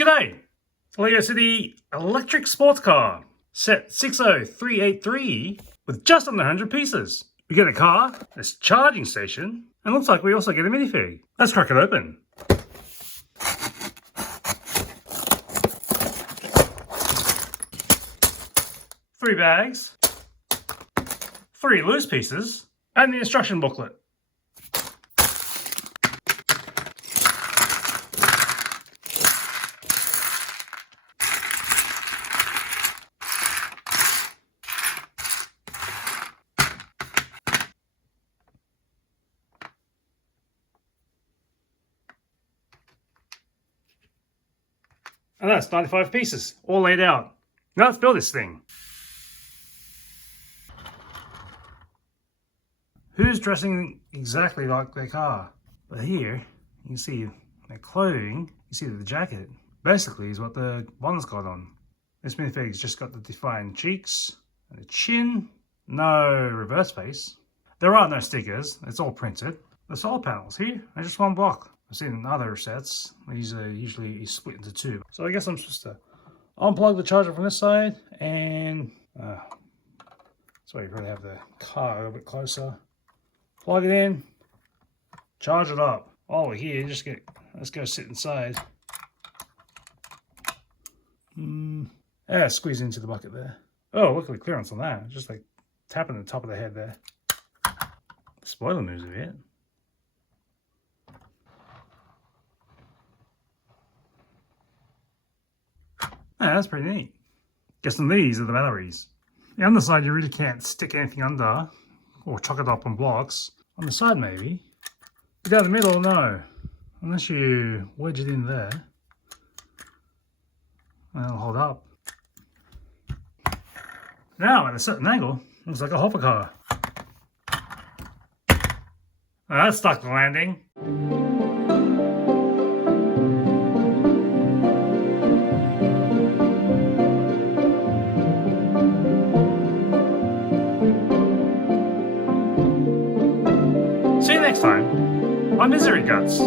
G'day! Lego City electric sports car, set 60383 with just under 100 pieces. We get a car, this charging station, and looks like we also get a minifig. Let's crack it open. Three bags, 3 loose pieces, and the instruction booklet. And that's 95 pieces, all laid out. Now let's build this thing. Who's dressing exactly like their car? But here, you can see their clothing, you see the jacket, basically is what the one's got on. This minifig's just got the defined cheeks and a chin, no reverse face. There are no stickers, it's all printed. The solar panels here are just one block. I've seen in other sets, these are usually split into two. So I guess I'm supposed to unplug the charger from this side and so you really have the car a little bit closer. Plug it in, charge it up. While we're here, let's go sit inside. Squeeze into the bucket there. Oh, look at the clearance on that. Just like tapping the top of the head there. The spoiler moves a bit. Yeah, that's pretty neat. Guessing these are the batteries. The underside you really can't stick anything under or chuck it up on blocks. On the side maybe. But down the middle, no. Unless you wedge it in there. And it'll hold up. Now at a certain angle, looks like a hopper car. Well, that stuck the landing. See you next time on Misery Guts.